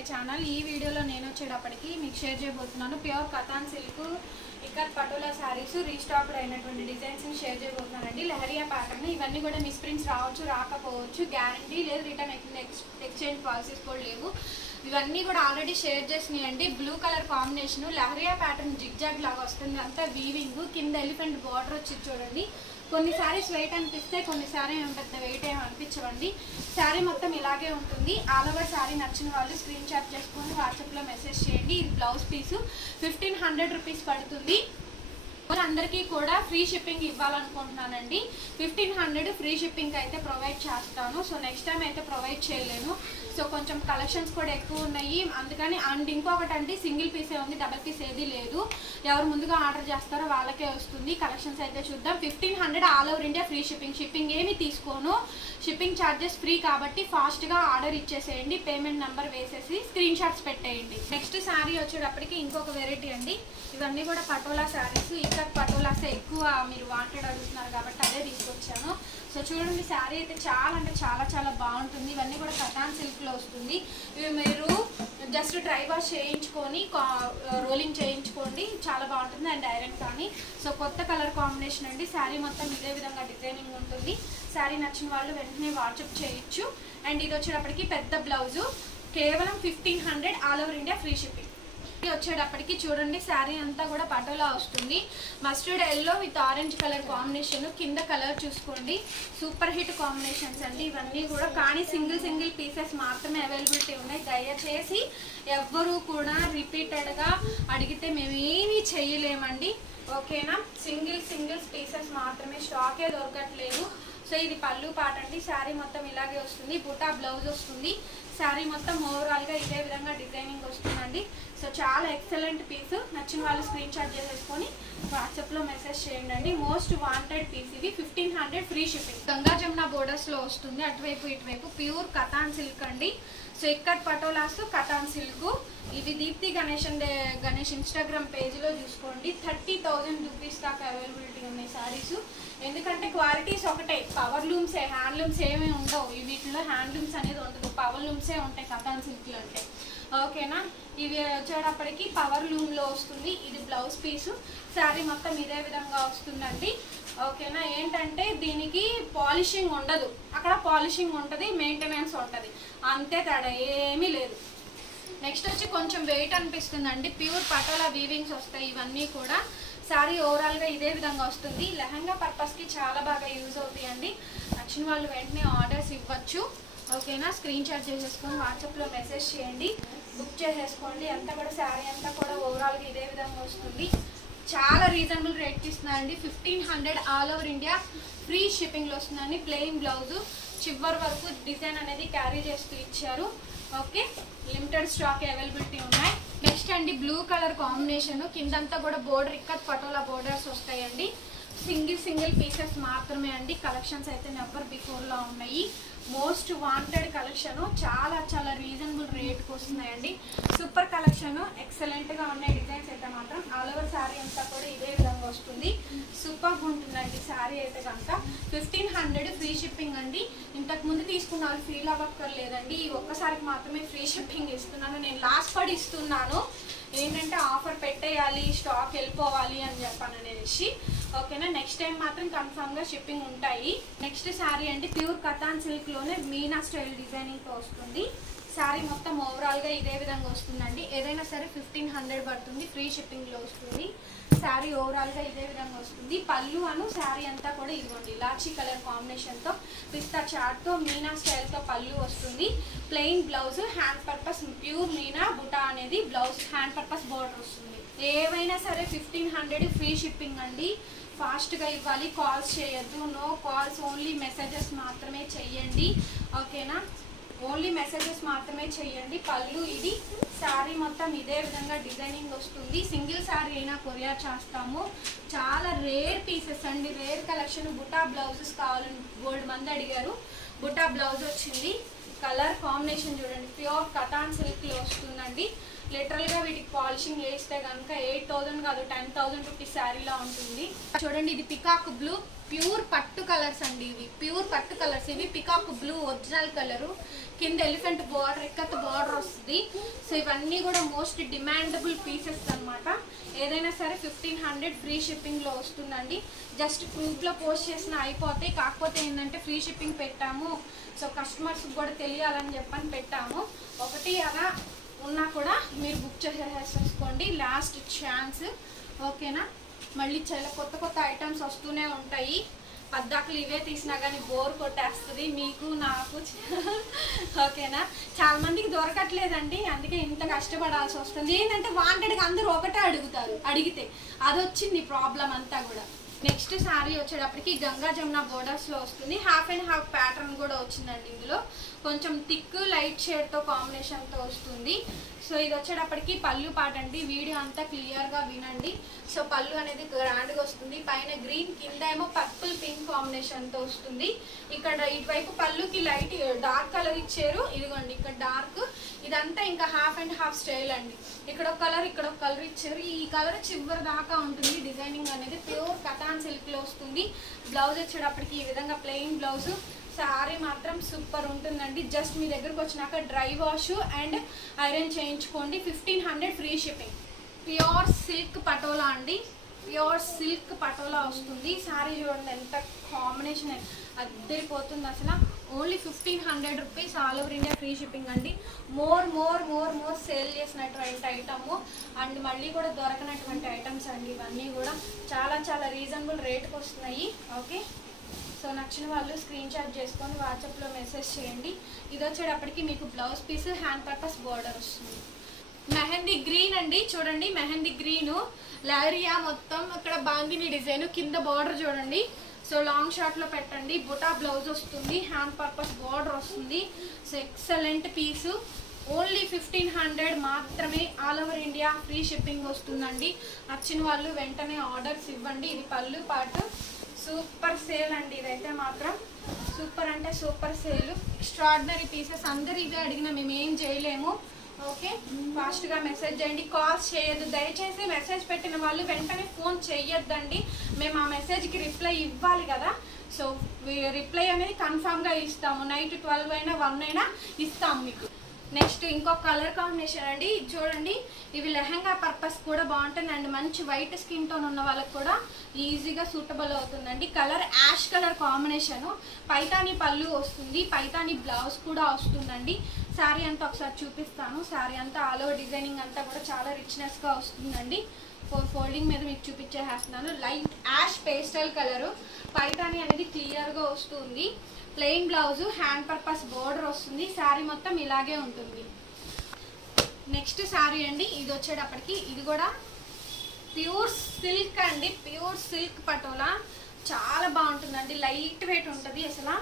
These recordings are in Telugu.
My channel. ఈ వీడియోలో నేను వచ్చేటప్పటికి మీకు షేర్ చేయబోతున్నాను pure Katan silk ikat Patola saris restocked అయినటువంటి డిజైన్స్ ని షేర్ చేయబోతున్నానండి. లహరియా ప్యాటర్న్. ఇవన్నీ కూడా మిస్ ప్రింట్స్ రావచ్చు, రాకపోవచ్చు, గ్యారంటీ లేదు, రిటర్న్ ఎక్స్చేంజ్ పాలసీస్ కూడా లేవు. ఇవన్నీ కూడా ఆల్రెడీ షేర్ చేసినాయండి. Blue colour combination, Lahariya pattern zigzag లాగా వస్తుంది, అంతా వీవింగ్, కింద ఎలిఫెంట్ బార్డర్ వచ్చి చూడండి. కొన్ని శారీస్ వెయిట్ అనిపిస్తే కొన్ని శారీ పెద్ద వెయిట్ ఏమి అనిపించవండి. శారీ మొత్తం ఇలాగే ఉంటుంది. ఆల్ ఓవర్ శారీ నచ్చిన వాళ్ళు స్క్రీన్ షాట్ చేసుకొని వాట్సాప్లో మెసేజ్ చేయండి. ఇది బ్లౌజ్ పీసు 1500 రూపీస్ పడుతుంది. అందరికీ కూడా ఫ్రీ షిప్పింగ్ ఇవ్వాలనుకుంటున్నానండి. 1500 ఫ్రీ షిప్పింగ్ అయితే ప్రొవైడ్ చేస్తాను. సో నెక్స్ట్ టైం అయితే ప్రొవైడ్ చేయలేను. సో కొంచెం కలెక్షన్స్ కూడా ఎక్కువ ఉన్నాయి అందుకని. అండ్ ఇంకొకటి అంటే సింగిల్ పీసే ఉంది, డబల్ పీస్ ఏది లేదు. ఎవరు ముందుగా ఆర్డర్ చేస్తారో వాళ్ళకే వస్తుంది. కలెక్షన్స్ అయితే చూద్దాం. 1500 all over India free shipping. Shipping ఏమి తీసుకోను, షిప్పింగ్ ఛార్జెస్ ఫ్రీ కాబట్టి ఫాస్ట్గా ఆర్డర్ ఇచ్చేసేయండి. పేమెంట్ నెంబర్ వేసేసి స్క్రీన్ షాట్స్ పెట్టేయండి. నెక్స్ట్ శారీ వచ్చేటప్పటికి ఇంకొక వెరైటీ అండి. ఇవన్నీ కూడా పటోలా శారీస్. ఇక్కత్ పటోలాసే ఎక్కువ మీరు వాంటెడ్ అడుగుతున్నారు కాబట్టి అదే తీసుకొచ్చాను. సో చూడండి, శారీ అయితే చాలా అంటే చాలా చాలా బాగుంటుంది. ఇవన్నీ కూడా కథాన్ సిల్క్లో వస్తుంది. ఇవి మీరు జస్ట్ డ్రై వాష్ చేయించుకొని రోలింగ్ చేయించుకోండి, చాలా బాగుంటుంది. అండ్ ఐరన్ కానీ. సో కొత్త కలర్ కాంబినేషన్ అండి. శారీ మొత్తం ఇదే విధంగా డిజైనింగ్ ఉంటుంది. శారీ నచ్చిన వాళ్ళు వెంటనే వాట్సాప్ చేయొచ్చు. అండ్ ఇది వచ్చేటప్పటికి పెద్ద బ్లౌజు, కేవలం 1500 all over India free shipping. వచ్చేటప్పటికి చూడండి, శారీ అంతా కూడా పటోలా వస్తుంది. Mustard yellow with orange colour combination. కింద కలర్ చూసుకోండి, సూపర్ హిట్ కాంబినేషన్స్ అండి ఇవన్నీ కూడా. కానీ సింగిల్ పీసెస్ మాత్రమే అవైలబిలిటీ ఉన్నాయి. దయచేసి ఎవ్వరూ కూడా రిపీటెడ్గా అడిగితే మేము ఏమీ చేయలేమండి, ఓకేనా. సింగిల్ పీసెస్ మాత్రమే, స్టాకే దొరకట్లేదు. సో ఇది పళ్ళు పాట అండి. శారీ మొత్తం ఇలాగే వస్తుంది. బుటా బ్లౌజ్ వస్తుంది. శారీ మొత్తం ఓవరాల్గా ఇదే విధంగా డిజైనింగ్ వస్తుందండి. సో చాలా ఎక్సలెంట్ పీస్. నచ్చిన వాళ్ళు స్క్రీన్ షాట్ చేసేసుకొని వాట్సాప్లో మెసేజ్ చేయండి. మోస్ట్ వాంటెడ్ పీస్ ఇది. 1500 ఫ్రీ షిప్పింగ్. గంగా జమున బోర్డర్స్లో వస్తుంది. అటువైపు ఇటువైపు ప్యూర్ కథాన్ సిల్క్ అండి. So ikat Patolas Katan silk. ఇది దీప్తి గణేష్ ఇన్స్టాగ్రామ్ పేజ్లో చూసుకోండి. 30,000 రూపీస్ దాకా అవైలబిలిటీ ఉన్నాయి శారీస్. ఎందుకంటే క్వాలిటీస్ ఒకటే, పవర్ లూమ్సే, హ్యాండ్లూమ్స్ ఏమీ ఉండవు. వీటిలో హ్యాండ్లూమ్స్ అనేది ఉండదు, పవర్ లూమ్సే ఉంటాయి కథాన్ సిల్క్లు అంటే, ఓకేనా. ఇవి వచ్చేటప్పటికి పవర్ లూమ్లో వస్తుంది. ఇది బ్లౌజ్ పీసు. శారీ మొత్తం ఇదే విధంగా వస్తుందండి, ఓకేనా. ఏంటంటే దీనికి పాలిషింగ్ ఉండదు, అక్కడ పాలిషింగ్ ఉంటుంది, మెయింటెనెన్స్ ఉంటుంది, అంతే తేడా, ఏమీ లేదు. నెక్స్ట్ వచ్చి కొంచెం వెయిట్ అనిపిస్తుందండి. ప్యూర్ పటోలా వీవింగ్స్ వస్తాయి ఇవన్నీ కూడా. శారీ ఓవరాల్గా ఇదే విధంగా వస్తుంది. లెహంగా పర్పస్కి చాలా బాగా యూజ్ అవుతాయండి. నచ్చిన వాళ్ళు వెంటనే ఆర్డర్స్ ఇవ్వచ్చు, ఓకేనా. స్క్రీన్ షాట్ చేసేసుకొని వాట్సాప్లో మెసేజ్ చేయండి, బుక్ చేసేసుకోండి. అంతా కూడా శారీ అంతా కూడా ఓవరాల్గా ఇదే విధంగా వస్తుంది. చాలా రీజనబుల్ రేట్కి ఇస్తున్నానండి. 1500 ఆల్ ఓవర్ ఇండియా ఫ్రీ షిప్పింగ్లో వస్తుందండి. ప్లెయిన్ బ్లౌజు, చివరి వరకు డిజైన్ అనేది క్యారీ చేస్తూ ఇచ్చారు, ఓకే. లిమిటెడ్ స్టాక్ అవైలబిలిటీ ఉన్నాయి. నెక్స్ట్ అండి బ్లూ కలర్ కాంబినేషన్. కిందంతా కూడా బోర్డర్ ఇక్కత్ పటోలా బోర్డర్స్ వస్తాయండి. సింగిల్ పీసెస్ మాత్రమే అండి. కలెక్షన్స్ అయితే నెవర్ బిఫోర్లో ఉన్నాయి. Most wanted collection. చాలా రీజనబుల్ రేట్కి వస్తున్నాయండి. సూపర్ కలెక్షన్, ఎక్సలెంట్గా ఉన్నాయి. డిజైన్స్ అయితే మాత్రం ఆల్ ఓవర్ శారీ అంతా కూడా ఇదే విధంగా వస్తుంది. సూపర్గా ఉంటుందండి శారీ అయితే కనుక. 1500 ఫ్రీ షిప్పింగ్ అండి. ఇంతకుముందు తీసుకున్న వాళ్ళు ఫీల్ అవ్వక్కర్లేదండి. ఈ ఒక్కసారికి మాత్రమే ఫ్రీ షిప్పింగ్ ఇస్తున్నాను. నేను లాస్ట్ పడి ఇస్తున్నాను, ఏంటంటే ఆఫర్ పెట్టేయాలి, స్టాక్ వెళ్ళిపోవాలి అని చెప్పాను అనేసి, ఓకేనా. నెక్స్ట్ టైం మాత్రం కన్ఫర్మ్గా షిప్పింగ్ ఉంటాయి. నెక్స్ట్ శారీ అంటే ప్యూర్ కథాన్ సిల్క్లోనే మీనా స్టైల్ డిజైనింగ్తో వస్తుంది. శారీ మొత్తం ఓవరాల్గా ఇదే విధంగా వస్తుందండి. ఏదైనా సరే 1500 పడుతుంది, ఫ్రీ షిప్పింగ్లో వస్తుంది. శారీ ఓవరాల్గా ఇదే విధంగా వస్తుంది. పళ్ళు అను శారీ అంతా కూడా ఇదిగోండి ఇలాచీ కలర్ కాంబినేషన్తో పిస్తా చార్ట్తో మీనా స్టైల్తో పళ్ళు వస్తుంది. Plain blouse, hand purpose pure meena buta అనేది బ్లౌజ్, హ్యాండ్ పర్పస్ బోర్డర్ వస్తుంది. ఏవైనా సరే 1500 ఫ్రీ షిప్పింగ్ అండి. ఫాస్ట్గా ఇవ్వాలి, కాల్స్ చేయొద్దు. నో కాల్స్, ఓన్లీ మెసేజెస్ మాత్రమే చెయ్యండి, ఓకేనా. ఓన్లీ మెసేజెస్ మాత్రమే చెయ్యండి. పళ్ళు ఇది. శారీ మొత్తం ఇదే విధంగా డిజైనింగ్ వస్తుంది. సింగిల్ శారీ అయినా కొరియర్ చేస్తాము. చాలా రేర్ పీసెస్ అండి, రేర్ కలెక్షన్. బుటా బ్లౌజెస్ కావాలని గోల్డ్ మంది అడిగారు. బుటా బ్లౌజ్ వచ్చింది. కలర్ కాంబినేషన్ చూడండి, ప్యూర్ కథాన్ సిల్క్లో వస్తుందండి. లిటరల్గా వీటికి పాలిషింగ్ వేస్తే కనుక 8,000 కాదు 10,000 రూపీస్ శారీలా ఉంటుంది. చూడండి ఇది పికాక్ బ్లూ ప్యూర్ పట్టు కలర్స్ అండి. ఇవి ప్యూర్ పట్టు కలర్స్. ఇవి పికాక్ బ్లూ ఒరిజినల్ కలరు, కింద ఎలిఫెంట్ బార్డర్ ఇక్కత్ బార్డర్ వస్తుంది. సో ఇవన్నీ కూడా మోస్ట్ డిమాండబుల్ పీసెస్ అనమాట. ఏదైనా సరే 1500 ఫ్రీ షిప్పింగ్లో వస్తుందండి. జస్ట్ గ్రూప్లో పోస్ట్ చేసిన అయిపోతాయి. కాకపోతే ఏంటంటే ఫ్రీ షిప్పింగ్ పెట్టాము, సో కస్టమర్స్కి కూడా తెలియాలని చెప్పని పెట్టాము. ఒకటి అలా ఉన్నా కూడా మీరు బుక్ చేసేసుకోండి, లాస్ట్ ఛాన్స్. ఓకేనా? మళ్ళీ చాలా కొత్త కొత్త ఐటమ్స్ వస్తూనే ఉంటాయి. పద్దాకులు ఇవే తీసినా కానీ బోర్ కొట్టేస్తుంది మీకు నాకు. ఓకేనా? చాలా మందికి దొరకట్లేదండి, అందుకే ఇంత కష్టపడాల్సి వస్తుంది. ఏంటంటే వాంటెడ్గా అందరూ ఒకటే అడుగుతారు, అడిగితే అది వచ్చింది ప్రాబ్లం అంతా కూడా. నెక్స్ట్ శారీ వచ్చేటప్పటికి గంగా జమున బోర్డర్స్లో వస్తుంది. హాఫ్ అండ్ హాఫ్ ప్యాటర్న్ కూడా వచ్చిందండి. ఇందులో కొంచెం థిక్ లైట్ షేడ్తో కాంబినేషన్తో వస్తుంది. సో ఇది వచ్చేటప్పటికి పళ్ళు పాట అండి. వీడియో అంతా క్లియర్గా వినండి. సో పళ్ళు అనేది గ్రాండ్గా వస్తుంది. పైన గ్రీన్, కింద ఏమో పర్పుల్ పింక్ కాంబినేషన్తో వస్తుంది. ఇక్కడ ఇటువైపు పళ్ళుకి లైట్ డార్క్ కలర్ ఇచ్చారు. ఇదిగోండి ఇక్కడ డార్క్. ఇదంతా ఇంకా హాఫ్ అండ్ హాఫ్ స్టైల్ అండి. ఇక్కడ ఒక కలర్, ఇక్కడ ఒక కలర్ ఇచ్చారు. ఈ కలర్ చివరి దాకా ఉంటుంది. డిజైనింగ్ అనేది ప్యూర్ కథాన్ సిల్క్లో వస్తుంది. బ్లౌజ్ వచ్చేటప్పటికి ఈ విధంగా ప్లెయిన్ బ్లౌజ్. శారీ మాత్రం సూపర్ ఉంటుందండి. జస్ట్ మీ దగ్గరకు వచ్చినాక డ్రై వాష్ అండ్ ఐరన్ చేయించుకోండి. 1500 free shipping. Pure silk Patola అండి. ప్యూర్ సిల్క్ పటోలా వస్తుంది. శారీ చూడండి ఎంత కాంబినేషన్ అద్దరిపోతుంది అసలు. Only 1500 rupees, all over India free shipping అండి. More more more more sale చేసినటువంటి ఐటమ్ అండ్ మళ్ళీ కూడా దొరకనటువంటి ఐటమ్స్ అండి. ఇవన్నీ కూడా చాలా చాలా రీజనబుల్ రేట్కి వస్తున్నాయి. ఓకే, సో నచ్చిన వాళ్ళు స్క్రీన్ షాట్ చేసుకొని వాట్సాప్లో మెసేజ్ చేయండి. ఇది వచ్చేటప్పటికి మీకు blouse piece, hand purpose border వస్తుంది. మెహందీ గ్రీన్ అండి. చూడండి మెహందీ గ్రీను లారియా మొత్తం ఇక్కడ బాందిని డిజైన్, కింద బార్డర్ చూడండి. సో లాంగ్ షార్ట్లో పెట్టండి. బుటా బ్లౌజ్ వస్తుంది, హ్యాండ్ పర్పస్ బార్డర్ వస్తుంది. సో ఎక్సలెంట్ పీసు. ఓన్లీ 1500 మాత్రమే, all over India free shipping వస్తుందండి. నచ్చిన వాళ్ళు వెంటనే ఆర్డర్స్ ఇవ్వండి. ఇది పళ్ళు పాటు. సూపర్ సేల్ అండి. ఇదైతే మాత్రం సూపర్ అంటే సూపర్ సేల్. Extraordinary pieces. అందరు ఇవే అడిగినా మేము ఏం చేయలేము. ఓకే, ఫాస్ట్గా మెసేజ్ చేయండి. కాల్స్ చేయొద్దు దయచేసి. మెసేజ్ పెట్టిన వాళ్ళు వెంటనే ఫోన్ చేయొద్దండి. మేము ఆ మెసేజ్కి రిప్లై ఇవ్వాలి కదా. సో రిప్లై అనేది కన్ఫామ్గా ఇస్తాము. నైట్ 12 అయినా 1 అయినా ఇస్తాము మీకు. నెక్స్ట్ ఇంకొక కలర్ కాంబినేషన్ అండి. చూడండి ఇవి లెహంగా పర్పస్ కూడా బాగుంటుంది అండ్ మంచి వైట్ స్కిన్ టోన్ ఉన్న వాళ్ళకి కూడా ఈజీగా సూటబుల్ అవుతుందండి. Colour ash colour combination. Paithani పళ్ళు వస్తుంది, పైతాని బ్లౌజ్ కూడా వస్తుందండి. శారీ అంతా ఒకసారి చూపిస్తాను. శారీ అంతా ఆల్ ఓవర్ డిజైనింగ్ అంతా కూడా చాలా రిచ్నెస్గా వస్తుందండి. ఫోల్డింగ్ మీద మీకు చూపించేస్తున్నాను. Light ash pastel colour. Paithani అనేది క్లియర్గా వస్తుంది. Plain blouse, hand purpose border వస్తుంది. శారీ మొత్తం ఇలాగే ఉంటుంది. నెక్స్ట్ శారీ అండి. ఇది వచ్చేటప్పటికి ఇది కూడా ప్యూర్ సిల్క్ అండి. ప్యూర్ సిల్క్ పటోలా చాలా బాగుంటుందండి. లైట్ వెయిట్ ఉంటుంది. అసలు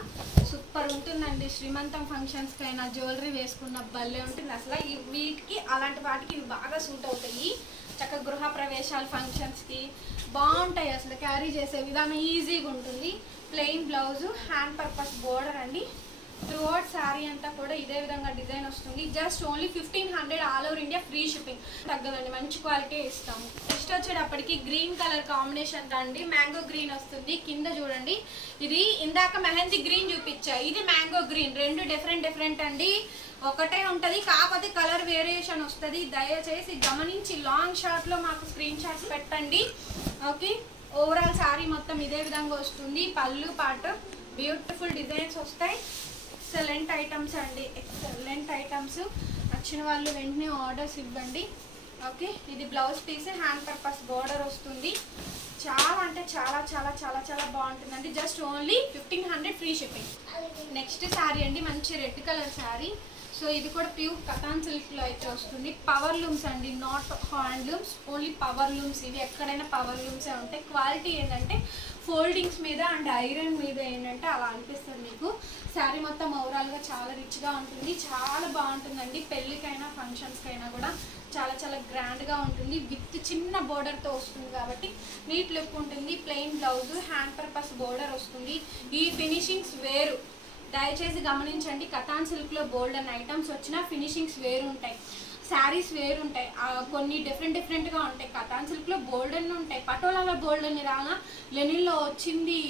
సూపర్ ఉంటుందండి. శ్రీమంతం ఫంక్షన్స్కి అయినా జ్యువెలరీ వేసుకున్న భలే ఉంటుంది అసలు. వీటికి అలాంటి వాటికి ఇవి బాగా సూట్ అవుతాయి. చక్కగా గృహ ప్రవేశాల ఫంక్షన్స్కి బాగుంటాయి. అసలు క్యారీ చేసే విధానం ఈజీగా ఉంటుంది. Plain blouse, hand purpose border అండి. త్రూఅవుట్ శారీ అంతా కూడా ఇదే విధంగా డిజైన్ వస్తుంది. Just only 1500, all over India free shipping. తగ్గదండి, మంచి క్వాలిటీ ఇస్తాము. నెక్స్ట్ వచ్చేటప్పటికి గ్రీన్ కలర్ కాంబినేషన్ అండి. మ్యాంగో గ్రీన్ వస్తుంది. కింద చూడండి, ఇది ఇందాక మెహందీ గ్రీన్ చూపించా, ఇది మ్యాంగో గ్రీన్. రెండు డిఫరెంట్ అండి. ఒకటే ఉంటుంది, కాకపోతే కలర్ వేరియేషన్ వస్తుంది. దయచేసి గమనించి లాంగ్ షార్ట్లో మాకు స్క్రీన్ షాట్స్ పెట్టండి. ఓకే, ఓవరాల్ శారీ మొత్తం ఇదే విధంగా వస్తుంది. పళ్ళు పాటు బ్యూటిఫుల్ డిజైన్స్ వస్తాయి. ఎక్సలెంట్ ఐటమ్స్ అండి, ఎక్సలెంట్ ఐటమ్స్. నచ్చిన వాళ్ళు వెంటనే ఆర్డర్స్ ఇవ్వండి. ఓకే, ఇది blouse piece, hand purpose border వస్తుంది. చాలా అంటే చాలా చాలా చాలా చాలా బాగుంటుందండి. Just only 1500 free shipping. Next sari అండి, మంచి రెడ్ కలర్ శారీ. సో ఇది కూడా ప్యూర్ కథాన్ సిల్క్లో అయితే వస్తుంది. పవర్ లూమ్స్ అండి, not handlooms, only power looms. ఇవి ఎక్కడైనా పవర్ లూమ్సే ఉంటాయి. క్వాలిటీ ఏంటంటే ఫోల్డింగ్స్ మీద అండ్ ఐరన్ మీద ఏంటంటే అలా అనిపిస్తుంది మీకు. శారీ మొత్తం ఓవరాల్గా చాలా రిచ్గా ఉంటుంది. చాలా బాగుంటుందండి. పెళ్ళికైనా ఫంక్షన్స్కైనా కూడా చాలా చాలా గ్రాండ్గా ఉంటుంది. విత్ చిన్న బోర్డర్తో వస్తుంది కాబట్టి నీట్ లుక్ ఉంటుంది. Plain blouse, hand purpose border వస్తుంది. ఈ ఫినిషింగ్స్ వేరు, దయచేసి గమనించండి. కథాన్ సిల్క్లో బోల్డ్ అండ్ ఐటమ్స్ వచ్చినా ఫినిషింగ్స్ వేరు ఉంటాయి. శారీస్ వేరు ఉంటాయి, కొన్ని డిఫరెంట్గా ఉంటాయి. కథాన్ సిల్క్లో బోల్డ్ అన్ని ఉంటాయి, పటోలాలో బోల్డ్ అన్ని రాగా, లెనిన్లో వచ్చింది,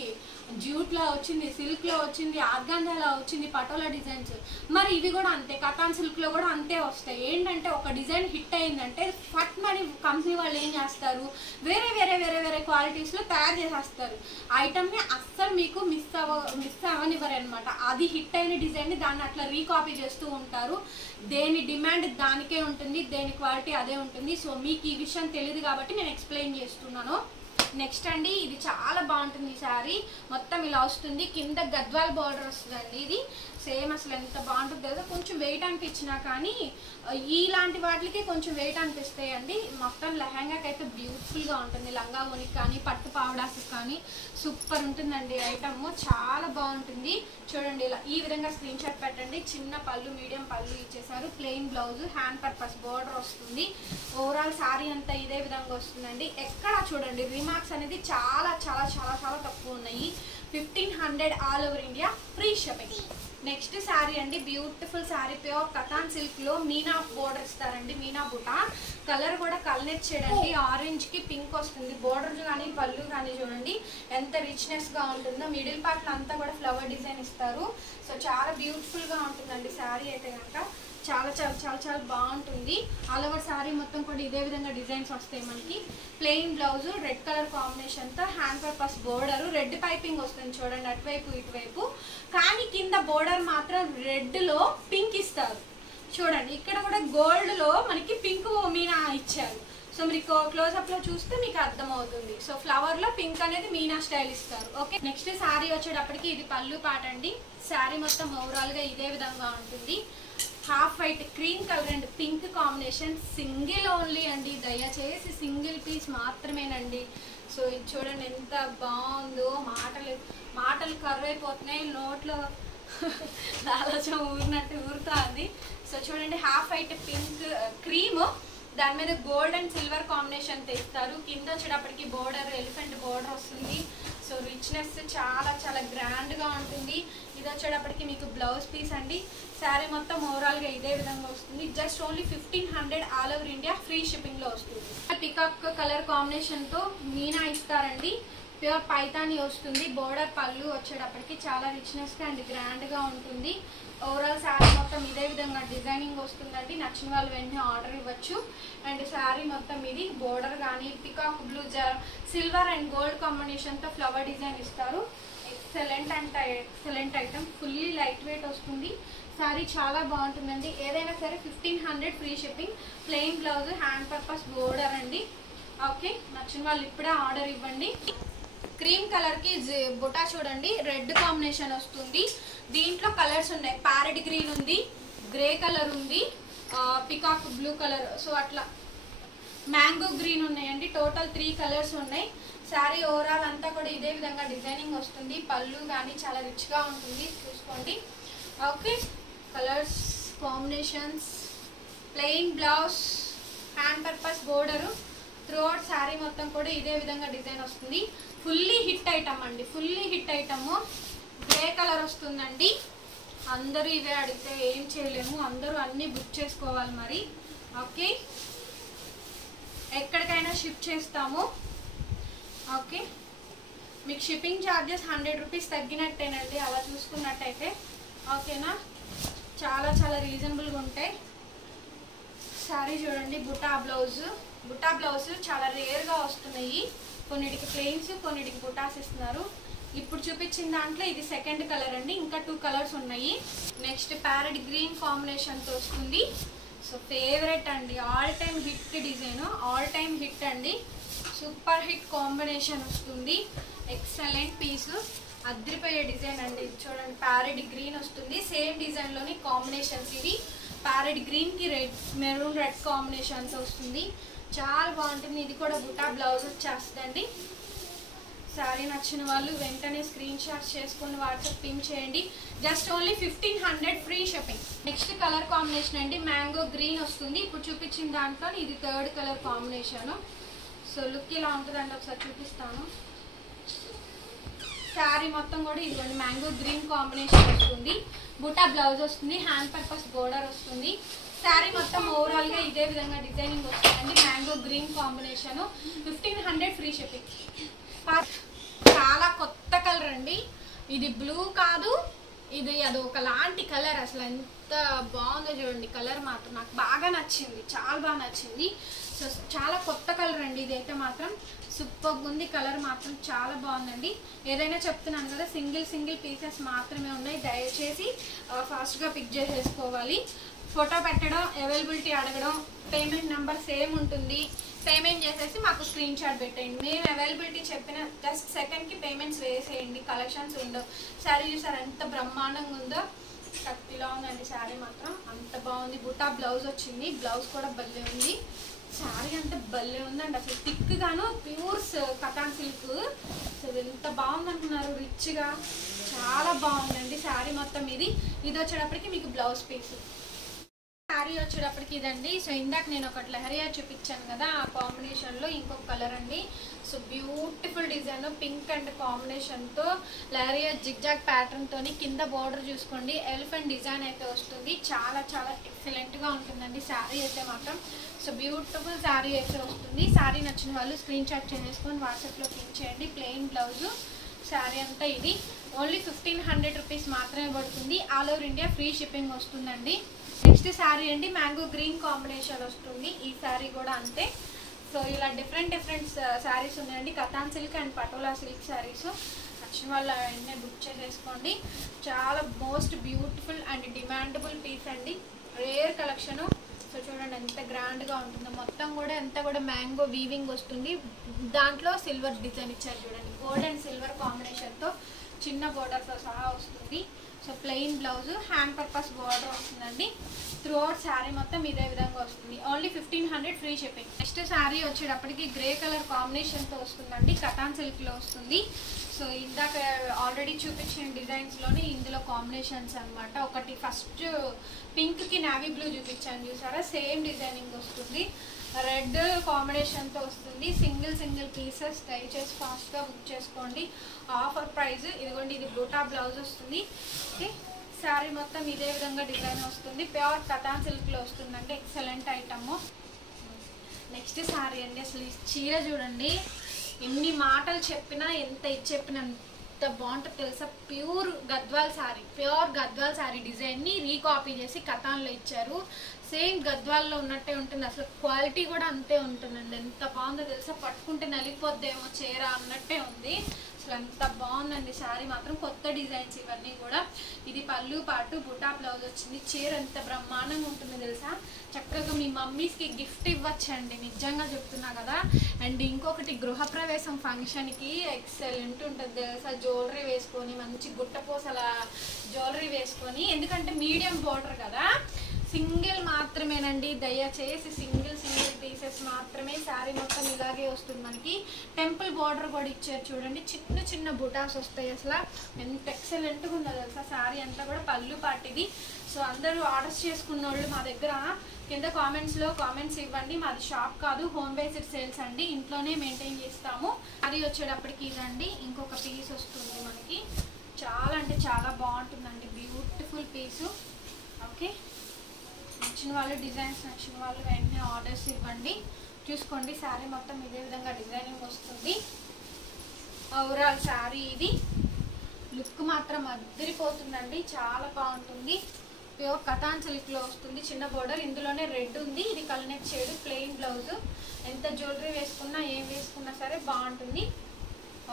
జ్యూట్లో వచ్చింది, సిల్క్లో వచ్చింది, ఆర్గాంజాలో వచ్చింది పటోలా డిజైన్స్. మరి ఇవి కూడా అంతే, కథాన్ సిల్క్లో కూడా అంతే వస్తాయి. ఏంటంటే ఒక డిజైన్ హిట్ అయిందంటే ఫట్ మరి కంపెనీ వాళ్ళు ఏం చేస్తారు, వేరే వేరే వేరే వేరే క్వాలిటీస్లో తయారు చేసేస్తారు. ఐటమ్ని అస్సలు మీకు మిస్ అవ్వనివ్వరు అనమాట. అది హిట్ అయిన డిజైన్ని దాన్ని అట్లా రీకాపీ చేస్తూ ఉంటారు. దేని డిమాండ్ దానికే ఉంటుంది, దేని క్వాలిటీ అదే ఉంటుంది. సో మీకు ఈ విషయం తెలియదు కాబట్టి నేను ఎక్స్ప్లెయిన్ చేస్తున్నాను. నెక్స్ట్ అండి, ఇది చాలా బాగుంటుంది. ఈ శారీ మొత్తం ఇలా వస్తుంది, కింద గద్వాల్ బార్డర్ వస్తుందండి. ఇది సేమ్ అసలు ఎంత బాగుంటుంది కదా, కొంచెం వెయిట్ అనిపించినా కానీ ఇలాంటి వాటికి కొంచెం వెయిట్ అనిపిస్తాయి అండి. మొత్తం లెహంగాకి అయితే బ్యూటిఫుల్గా ఉంటుంది, లంగా ఓనికి కానీ పట్టు పావడాస్ కానీ సూపర్ ఉంటుందండి. ఐటమ్ చాలా బాగుంటుంది. చూడండి ఇలా ఈ విధంగా స్క్రీన్ షాట్ పెట్టండి. చిన్న పళ్ళు, మీడియం పళ్ళు ఇచ్చేసారు, plain blouse, hand purpose border వస్తుంది. ఓవరాల్ శారీ అంతా ఇదే విధంగా వస్తుందండి. ఎక్కడ చూడండి రిమార్క్స్ అనేది చాలా చాలా చాలా చాలా తక్కువ ఉన్నాయి. 1500 all over India, free shipping. Next sari అండి, beautiful sari, pure Katan silk లో మీనా బోర్డర్ ఇస్తారండి, మీనా బుటా. కలర్ కూడా కల్నెట్ చేయడండి, ఆరెంజ్ కి పింక్ వస్తుంది. బోర్డర్ కానీ పళ్ళు కానీ చూడండి ఎంత రిచ్నెస్ గా ఉంటుందో. మిడిల్ పార్ట్ లో అంతా కూడా ఫ్లవర్ డిజైన్ ఇస్తారు. సో చాలా బ్యూటిఫుల్ గా ఉంటుందండి శారీ అయితే కనుక. చాలా చాలా చాలా చాలా బాగుంటుంది. ఆల్ ఓవర్ శారీ మొత్తం కూడా ఇదే విధంగా డిజైన్స్ వస్తాయి మనకి. ప్లెయిన్ బ్లౌజ్, రెడ్ కలర్ కాంబినేషన్తో, hand purpose border, red piping వస్తుంది చూడండి అటువైపు ఇటువైపు. కానీ కింద బోర్డర్ మాత్రం రెడ్లో పింక్ ఇస్తారు చూడండి. ఇక్కడ కూడా గోల్డ్లో మనకి పింక్ మీనా ఇచ్చారు. సో మీకు క్లోజ్అప్ లో చూస్తే మీకు అర్థమవుతుంది. సో ఫ్లవర్ లో పింక్ అనేది మీనా స్టైల్ ఇస్తారు. ఓకే, నెక్స్ట్ శారీ వచ్చేటప్పటికి ఇది పళ్ళు పాట అండి. శారీ మొత్తం ఓవరాల్ గా ఇదే విధంగా ఉంటుంది. Half white, cream colour and pink combination, single only అండి. దయచేసి సింగిల్ పీస్ మాత్రమేనండి. సో ఇది చూడండి ఎంత బాగుందో, మాటలు కర్రైపోతున్నాయి, నోట్లో ఆలోచన ఊరినట్టు ఊరుతుంది. సో చూడండి హాఫ్ వైట్ పింక్ క్రీమ్, దాని మీద గోల్డ్ అండ్ సిల్వర్ కాంబినేషన్ తెస్తారు. కింద వచ్చేటప్పటికి బోర్డర్ ఎలిఫెంట్ బోర్డర్ వస్తుంది. సో రిచ్నెస్ చాలా చాలా గ్రాండ్గా ఉంటుంది. ఇది వచ్చేటప్పటికి మీకు బ్లౌజ్ పీస్ అండి. శారీ మొత్తం ఓవరాల్గా ఇదే విధంగా వస్తుంది. Just only 1500 all over India, free షిప్పింగ్లో వస్తుంది. పికాక్ కలర్ కాంబినేషన్తో మీనా ఇస్తారండి. ప్యూర్ పైతాని వస్తుంది. బోర్డర్ పళ్ళు వచ్చేటప్పటికి చాలా రిచ్నెస్గా అండ్ గ్రాండ్గా ఉంటుంది. ఓవరాల్ శారీ మొత్తం ఇదే విధంగా డిజైనింగ్ వస్తుందండి. నచ్చిన వాళ్ళు వెంటనే ఆర్డర్ ఇవ్వచ్చు. అండ్ శారీ మొత్తం ఇది బోర్డర్ కానీ peacock blue, silver and gold కాంబినేషన్తో ఫ్లవర్ డిజైన్ ఇస్తారు. ఎక్సలెంట్ అంటే excellent item, fully light weight వస్తుంది. శారీ చాలా బాగుంటుందండి. ఏదైనా సరే 1500 free shipping. Plain blouse, hand purpose border అండి. ఓకే, నచ్చిన వాళ్ళు ఇప్పుడే ఆర్డర్ ఇవ్వండి. క్రీమ్ కలర్ కి బుటా చూడండి, రెడ్ కాంబినేషన్ వస్తుంది. దీంట్లో కలర్స్ ఉన్నాయి, ప్యారెట్ గ్రీన్ ఉంది, గ్రే కలర్ ఉంది, పికాక్ బ్లూ కలర్, సో అట్లా మ్యాంగో గ్రీన్ ఉన్నాయండి. టోటల్ 3 కలర్స్ ఉన్నాయి. శారీ ఓవరాల్ అంతా కూడా ఇదే విధంగా డిజైనింగ్ వస్తుంది. పళ్ళు కానీ చాలా రిచ్గా ఉంటుంది, చూసుకోండి. Okay, colours combinations, plain blouse, hand purpose border, throughout sari మొత్తం కూడా ఇదే విధంగా డిజైన్ వస్తుంది. ఫుల్లీ హిట్ ఐటమ్ అండి, fully hit item. Grey colour వస్తుందండి. అందరూ ఇవే అడిగితే ఏం చేయలేము, అందరూ అన్నీ బుక్ చేసుకోవాలి మరి. ఓకే, ఎక్కడికైనా షిప్ చేస్తాము. ఓకే, మీకు షిప్పింగ్ ఛార్జెస్ 100 రూపీస్ తగ్గినట్టేనండి అలా చూసుకున్నట్టయితే. ఓకేనా, చాలా చాలా రీజనబుల్గా ఉంటాయి. శారీ చూడండి, బుటా బ్లౌజ్ చాలా రేర్గా వస్తున్నాయి. కొన్నిటికి ప్లెయిన్స్, కొన్నిటికి బుటాస్ ఇస్తున్నారు. ఇప్పుడు చూపించిన దాంట్లో ఇది సెకండ్ కలర్ అండి, ఇంకా 2 కలర్స్ ఉన్నాయి. నెక్స్ట్ ప్యారెట్ గ్రీన్ కాంబినేషన్తో వస్తుంది. సో ఫేవరెట్ అండి, all time hit design, all time hit అండి. సూపర్ హిట్ కాంబినేషన్ వస్తుంది. ఎక్సలెంట్ పీస్, అద్రిపోయే డిజైన్ అండి. చూడండి ప్యారెట్ గ్రీన్ వస్తుంది, సేమ్ డిజైన్లోని కాంబినేషన్స్. ఇది ప్యారెట్ గ్రీన్కి మెరూన్ రెడ్ కాంబినేషన్తో వస్తుంది. చాలా బాగుంటుంది. ఇది కూడా బుటా బ్లౌజ్ వచ్చేస్తుందండి. శారీ నచ్చిన వాళ్ళు వెంటనే స్క్రీన్ షాట్స్ చేసుకొని వాట్సాప్ పింక్ చేయండి. Just only 1500 free shipping. Next colour combination అండి, మ్యాంగో గ్రీన్ వస్తుంది. ఇప్పుడు చూపించిన దాంట్లో ఇది 3rd colour combination. So look ఇలా ఉంటుందండి, ఒకసారి చూపిస్తాను. శారీ మొత్తం కూడా ఇదిగోండి మ్యాంగో గ్రీన్ కాంబినేషన్ వస్తుంది. బుటా బ్లౌజ్ వస్తుంది, హ్యాండ్ పర్పస్ బోర్డర్ వస్తుంది. శారీ మొత్తం మొత్తం ఓవరాల్ గా ఇదే విధంగా డిజైనింగ్ వస్తుందండి. Mango green combination, 1500 free shipping. చాలా కొత్త కలర్ అండి ఇది. బ్లూ కాదు, ఇది అది ఒకలాంటి కలర్. అసలు ఎంత బాగుందో చూడండి. కలర్ మాత్రం నాకు బాగా నచ్చింది, చాలా బాగా నచ్చింది. సో చాలా కొత్త కలర్ అండి ఇదైతే మాత్రం. సూపర్ ఉంది కలర్ మాత్రం, చాలా బాగుందండి. ఏదైనా చెప్తున్నాను కదా, సింగిల్ పీసెస్ మాత్రమే ఉన్నాయి. దయచేసి ఫాస్ట్గా పిక్ చేసేసుకోవాలి. ఫోటో పెట్టడం, అవైలబిలిటీ అడగడం, పేమెంట్ నెంబర్ సేమ్ ఉంటుంది. పేమెంట్ చేసేసి మాకు స్క్రీన్ షాట్ పెట్టేయండి. మేము అవైలబిలిటీ చెప్పిన జస్ట్ సెకండ్కి పేమెంట్స్ వేసేయండి. కలెక్షన్స్ ఉండవు. శారీ చూసారు ఎంత బ్రహ్మాండంగా ఉందో. కత్తిలా ఉందండి శారీ మాత్రం, అంత బాగుంది. బుటా బ్లౌజ్ వచ్చింది. బ్లౌజ్ కూడా భలే ఉంది. శారీ అంతా భలే ఉందండి. అసలు థిక్ గాను ప్యూర్ కటాన్ సిల్క్. అసలు ఎంత బాగుంది అనుకున్నారు, రిచ్గా చాలా బాగుందండి శారీ మొత్తం. ఇది వచ్చేటప్పటికి మీకు బ్లౌజ్ పీస్. శారీ వచ్చేటప్పటికి ఇదండి. సో ఇందాక నేను ఒకటి లెహరియా చూపించాను కదా, ఆ కాంబినేషన్లో ఇంకొక కలర్ అండి. So beautiful design, pink and కాంబినేషన్తో లెహరియా జిగ్జాగ్ ప్యాటర్న్తో కింద బార్డర్ చూసుకోండి. ఎలిఫెంట్ డిజైన్ అయితే వస్తుంది. చాలా చాలా ఎక్సలెంట్గా ఉంటుందండి శారీ అయితే మాత్రం. సో బ్యూటిఫుల్ శారీ అయితే వస్తుంది. శారీ నచ్చిన వాళ్ళు స్క్రీన్ షాట్ చేసేసుకొని వాట్సాప్లో పింక్ చేయండి. ప్లెయిన్ బ్లౌజు శారీ అంతా ఇది. ఓన్లీ 1500 రూపీస్ మాత్రమే పడుతుంది. All over India free shipping వస్తుందండి. నెక్స్ట్ శారీ అండి మ్యాంగో గ్రీన్ కాంబినేషన్ వస్తుంది. ఈ శారీ కూడా అంతే. సో ఇలా డిఫరెంట్ శారీస్ ఉన్నాయండి. Katan silk and Patola silk saris. నచ్చిన వాళ్ళు వెంటనే బుక్ చేసేసుకోండి. చాలా most beautiful and demandable piece అండి. Rare collection. సో చూడండి ఎంత గ్రాండ్గా ఉంటుందో. మొత్తం కూడా ఎంత కూడా మ్యాంగో వీవింగ్ వస్తుంది. దాంట్లో సిల్వర్ డిజైన్ ఇచ్చారు చూడండి. గోల్డ్ అండ్ సిల్వర్ కాంబినేషన్తో చిన్న బోర్డర్తో సహా వస్తుంది. So plain blouse, hand purpose border వస్తుందండి. త్రూ అవుట్ శారీ మొత్తం ఇదే విధంగా వస్తుంది. Only 1500 free shipping. Next sari వచ్చేటప్పటికి గ్రే కలర్ కాంబినేషన్తో వస్తుందండి. కటాన్ సిల్క్లో వస్తుంది. సో ఇందాక ఆల్రెడీ చూపించిన డిజైన్స్లోనే ఇందులో కాంబినేషన్స్ అనమాట. ఒకటి ఫస్ట్ పింక్కి నావీ బ్లూ చూపించాను చూసారా, సేమ్ డిజైనింగ్ వస్తుంది. రెడ్ కాంబినేషన్తో వస్తుంది. Single pieces. దయచేసి ఫాస్ట్గా బుక్ చేసుకోండి. ఆఫర్ ప్రైస్ ఇదిగోండి. ఇది బూటా బ్లౌజ్ వస్తుంది. ఓకే, శారీ మొత్తం ఇదే విధంగా డిజైన్ వస్తుంది. ప్యూర్ కటాన్ సిల్క్లో వస్తుందండి. Excellent item. నెక్స్ట్ శారీ అండి. అసలు ఈ చీర చూడండి, ఎన్ని మాటలు చెప్పినా ఎంత ఇది చెప్పినా ఎంత బాగుంటుంది తెలుసా. ప్యూర్ గద్వాల్ శారీ డిజైన్ని రీకాపీ చేసి కటాన్లో ఇచ్చారు. సేమ్ గద్వాల్లో ఉన్నట్టే ఉంటుంది. అసలు క్వాలిటీ కూడా అంతే ఉంటుందండి. ఎంత బాగుందో తెలుసా. పట్టుకుంటే నలిగిపోద్దేమో చీర అన్నట్టే ఉంది. అసలు ఎంత బాగుందండి శారీ మాత్రం. కొత్త డిజైన్స్ ఇవన్నీ కూడా. ఇది పళ్ళు పాటు బుటా బ్లౌజ్ వచ్చింది. చీర ఎంత బ్రహ్మాండంగా ఉంటుంది తెలుసా. చక్కగా మీ మమ్మీస్కి గిఫ్ట్ ఇవ్వచ్చండి, నిజంగా చెప్తున్నా కదా. అండ్ ఇంకొకటి, గృహప్రవేశం ఫంక్షన్కి ఎక్సలెంట్ ఉంటుంది తెలుసా. జ్యువెలరీ వేసుకొని, మంచి గుట్టపూసల జ్యువెలరీ వేసుకొని. ఎందుకంటే మీడియం బోర్డర్ కదా, సింగిల్ మాత్రమేనండి. దయచేసి సింగిల్ పీసెస్ మాత్రమే. శారీ మొత్తం ఇలాగే వస్తుంది మనకి. టెంపుల్ బార్డర్ కూడా ఇచ్చారు చూడండి. చిన్న బుటాస్ వస్తాయి. అసలు ఎంత ఎక్సలెంట్గా ఉందో తెలుసా. శారీ అంతా కూడా పళ్ళు పాటిది. సో అందరూ ఆర్డర్స్ చేసుకున్న వాళ్ళు మా దగ్గర కింద కామెంట్స్ ఇవ్వండి. మాది షాప్ కాదు, హోమ్ బేస్డ్ సేల్స్ అండి. ఇంట్లోనే మెయింటైన్ చేస్తాము. అది వచ్చేటప్పటికి ఇదండి. ఇంకొక పీస్ వస్తుంది మనకి. చాలా అంటే చాలా బాగుంటుందండి. బ్యూటిఫుల్ పీసు. ఓకే, నచ్చిన వాళ్ళు, డిజైన్స్ నచ్చిన వాళ్ళు వెంటనే ఆర్డర్స్ ఇవ్వండి. చూసుకోండి శారీ మొత్తం ఇదే విధంగా డిజైనింగ్ వస్తుంది. ఓవరాల్ శారీ ఇది. లుక్ మాత్రం అదిరిపోతుందండి. చాలా బాగుంటుంది. ప్యూర్ కటాన్ సిల్క్లో వస్తుంది. చిన్న బోర్డర్, ఇందులోనే రెడ్ ఉంది. ఇది కల్నెక్ షేడ్, ప్లెయిన్ బ్లౌజ్. ఎంత జ్యువెలరీ వేసుకున్నా ఏం వేసుకున్నా సరే బాగుంటుంది.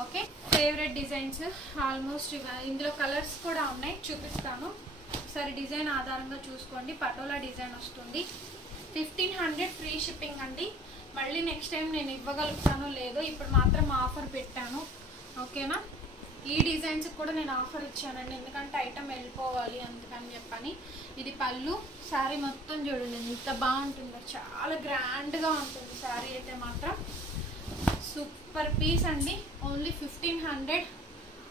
ఓకే, ఫేవరెట్ డిజైన్స్ ఆల్మోస్ట్ ఇందులో కలర్స్ కూడా ఉన్నాయి, చూపిస్తాను. ఒకసారి డిజైన్ ఆధారంగా చూసుకోండి. పటోలా డిజైన్ వస్తుంది. 1500 ఫ్రీ షిప్పింగ్ అండి. మళ్ళీ నెక్స్ట్ టైం నేను ఇవ్వగలుగుతానో లేదో, ఇప్పుడు మాత్రం ఆఫర్ పెట్టాను. ఓకేనా. ఈ డిజైన్స్ కూడా నేను ఆఫర్ ఇచ్చానండి, ఎందుకంటే ఐటమ్ వెళ్ళిపోవాలి అందుకని చెప్పని. ఇది పళ్ళు. శారీ మొత్తం చూడండి ఎంత బాగుంటుందో. చాలా గ్రాండ్గా ఉంటుంది శారీ అయితే మాత్రం. సూపర్ పీస్ అండి. Only 1500.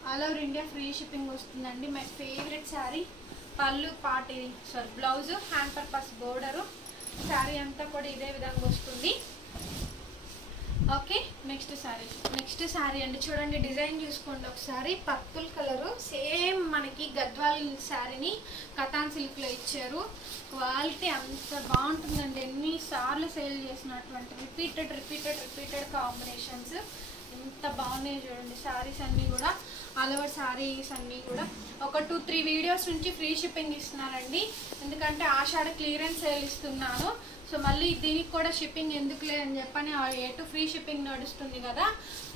All over India free shipping వస్తుందండి. My favourite sari. పళ్ళు పాటి blouse, hand purpose border. Sari అంతా కూడా ఇదే విధంగా వస్తుంది. ఓకే, నెక్స్ట్ శారీ అండి. చూడండి డిజైన్ చూసుకోండి ఒకసారి. పర్పుల్ కలరు, సేమ్ మనకి గద్వాల్ శారీని కతాన్ సిల్క్లో ఇచ్చారు. క్వాలిటీ అంత బాగుంటుందండి. ఎన్నిసార్లు సేల్ చేసినటువంటి రిపీటెడ్ కాంబినేషన్స్ ఎంత బాగున్నాయి చూడండి. శారీస్ అన్నీ కూడా ఆల్ ఓవర్ శారీస్ అన్నీ కూడా ఒక 2-3 వీడియోస్ నుంచి ఫ్రీ షిప్పింగ్ ఇస్తున్నానండి. ఎందుకంటే ఆషాఢ క్లియరెన్స్ సేల్ ఇస్తున్నాను. సో మళ్ళీ దీనికి కూడా షిప్పింగ్ ఎందుకులే అని చెప్పని ఫ్రీ షిప్పింగ్ నడుస్తుంది కదా,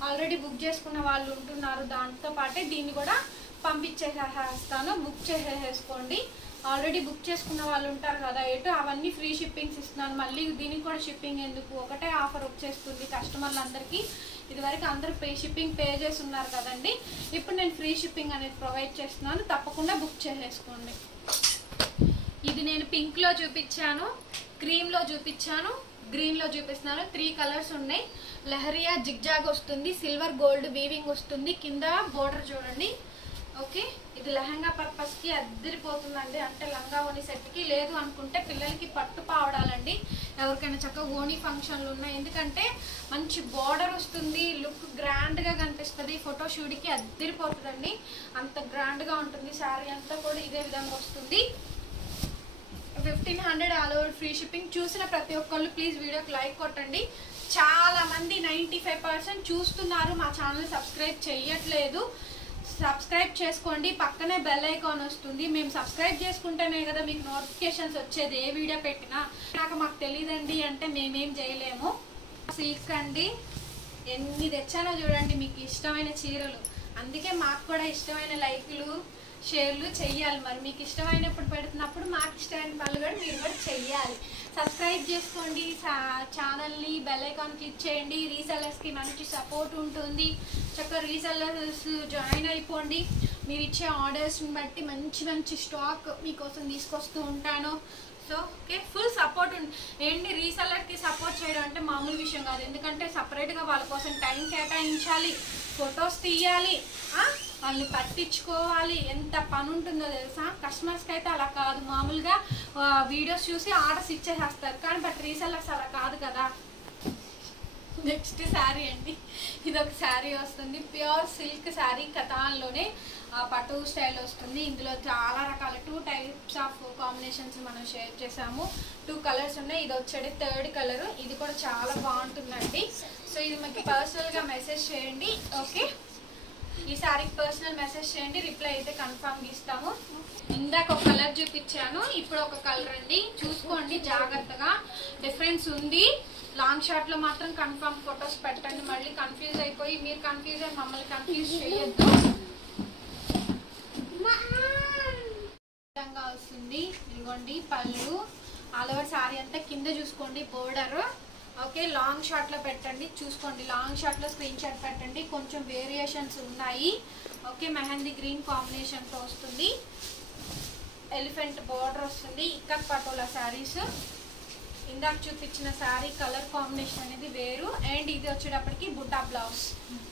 ఆల్రెడీ బుక్ చేసుకున్న వాళ్ళు ఉంటున్నారు. దాంతో పాటే దీన్ని కూడా పంపించేసేస్తాను, బుక్ చేసేసుకోండి. ఆల్రెడీ బుక్ చేసుకున్న వాళ్ళు ఉంటారు కదా అవన్నీ ఫ్రీ షిప్పింగ్స్ ఇస్తున్నాను. మళ్ళీ దీనికి కూడా షిప్పింగ్ ఎందుకు, ఒకటే ఆఫర్ వచ్చేస్తుంది కస్టమర్లందరికీ. ఇదివరకు అందరూ షిప్పింగ్ పే చేసి ఉన్నారు కదండి, ఇప్పుడు నేను ఫ్రీ షిప్పింగ్ అనేది ప్రొవైడ్ చేస్తున్నాను. తప్పకుండా బుక్ చేసేసుకోండి. ఇది నేను పింక్లో చూపించాను, క్రీమ్లో చూపించాను, గ్రీన్లో చూపిస్తున్నాను. 3 కలర్స్ ఉన్నాయి. లహరియా జిగ్జాగ్ వస్తుంది, సిల్వర్ గోల్డ్ వీవింగ్ వస్తుంది. కింద బోర్డర్ చూడండి. ఓకే, ఇది లెహంగా పర్పస్కి అద్దరిపోతుందండి. అంటే లంగా ఓని సెట్కి, లేదు అనుకుంటే పిల్లలకి పట్టు పావడాలండి. ఎవరికైనా చక్కగా ఓని ఫంక్షన్లు ఉన్నాయి. ఎందుకంటే మంచి బోర్డర్ వస్తుంది, లుక్ గ్రాండ్గా కనిపిస్తుంది. ఫోటోషూట్కి అద్దరిపోతుందండి, అంత గ్రాండ్గా ఉంటుంది. శారీ అంతా కూడా ఇదే విధంగా వస్తుంది. 1500 ఆల్ ఓవర్ ఫ్రీ షిప్పింగ్. చూసిన ప్రతి ఒక్కళ్ళు ప్లీజ్ వీడియోకి లైక్ కొట్టండి. చాలా మంది 95% చూస్తున్నారు, మా ఛానల్ సబ్స్క్రైబ్ చేయట్లేదు. సబ్స్క్రైబ్ చేసుకోండి, పక్కనే బెల్ ఐకాన్ వస్తుంది. మేము సబ్స్క్రైబ్ చేసుకుంటేనే కదా మీకు నోటిఫికేషన్స్ వచ్చేది. ఏ వీడియో పెట్టినా మాకు తెలియదండి అంటే మేమేం చేయలేము. సిల్క్ అండి, ఎన్ని తెచ్చానో చూడండి. మీకు ఇష్టమైన చీరలు, అందుకే మాకు కూడా ఇష్టమైన లైకులు షేర్లు చెయ్యాలి. మరి మీకు ఇష్టమైనప్పుడు పెడుతున్నప్పుడు మాకు ఇష్టమైన పనులు కూడా మీరు కూడా చెయ్యాలి. సబ్స్క్రైబ్ చేసుకోండి ఛానల్ని, బెల్ ఐకాన్ క్లిక్ చేయండి. రీసెల్లర్స్కి మంచి సపోర్ట్ ఉంటుంది. చక్కగా రీసెల్లర్స్ జాయిన్ అయిపోండి. మీరు ఇచ్చే ఆర్డర్స్ని బట్టి మంచి స్టాక్ మీకోసం తీసుకొస్తూ ఉంటాను. సో ఓకే, ఫుల్ సపోర్ట్ ఏంటి, రీసెల్లర్కి సపోర్ట్ చేయడం అంటే మామూలు విషయం కాదు. ఎందుకంటే సపరేట్గా వాళ్ళ కోసం టైం కేటాయించాలి, ఫొటోస్ తీయాలి, వాళ్ళని పట్టించుకోవాలి. ఎంత పని ఉంటుందో తెలుసా. కస్టమర్స్కి అయితే అలా కాదు, మామూలుగా వీడియోస్ చూసి ఆర్డర్స్ ఇచ్చేసేస్తారు. కానీ బట్ రీసెల్లర్స్ అలా కాదు కదా. నెక్స్ట్ శారీ అండి, ఇది ఒక శారీ వస్తుంది. ప్యూర్ సిల్క్ శారీ, కథాన్లోనే పట్టు స్టైల్ వస్తుంది. ఇందులో చాలా రకాల 2 టైప్స్ ఆఫ్ కాంబినేషన్స్ మనం షేర్ చేసాము. 2 కలర్స్ ఉన్నాయి. ఇది వచ్చేది 3rd కలర్. ఇది కూడా చాలా బాగుంటుందండి. సో ఇది మీకు పర్సనల్గా మెసేజ్ చేయండి. ఓకే, ఈ శారీకి పర్సనల్ మెసేజ్ చేయండి, రిప్లై అయితే కన్ఫర్మ్ ఇస్తాము. ఇందాక ఒక కలర్ చూపించాను, ఇప్పుడు ఒక కలర్ అండి. చూసుకోండి జాగ్రత్తగా, డిఫరెన్స్ ఉంది. లాంగ్ షాట్ లో మాత్రం కన్ఫర్మ్ ఫొటోస్ పెట్టండి. మళ్ళీ కన్ఫ్యూజ్ అయిపోయి మీరు కన్ఫ్యూజ్ అయ్యి మమ్మల్ని కన్ఫ్యూజ్ చేయొద్దు. విధంగా వస్తుంది. ఇదిగోండి పళ్ళు, ఆల్ ఓవర్ శారీ అంతా. కింద చూసుకోండి బోర్డర్. ఓకే, లాంగ్ షాట్ లో పెట్టండి. చూసుకోండి, లాంగ్ షాట్ లో స్క్రీన్ షాట్ పెట్టండి. కొంచెం వేరియేషన్స్ ఉన్నాయి. ఓకే, మెహందీ గ్రీన్ కాంబినేషన్ తో వస్తుంది. ఎలిఫెంట్ బోర్డర్ వస్తుంది. ఇక్కత్ పటోలా శారీస్. ఇందాక చూపించిన శారీ కలర్ కాంబినేషన్ అనేది వేరు. అండ్ ఇది వచ్చేటప్పటికి butta blouse.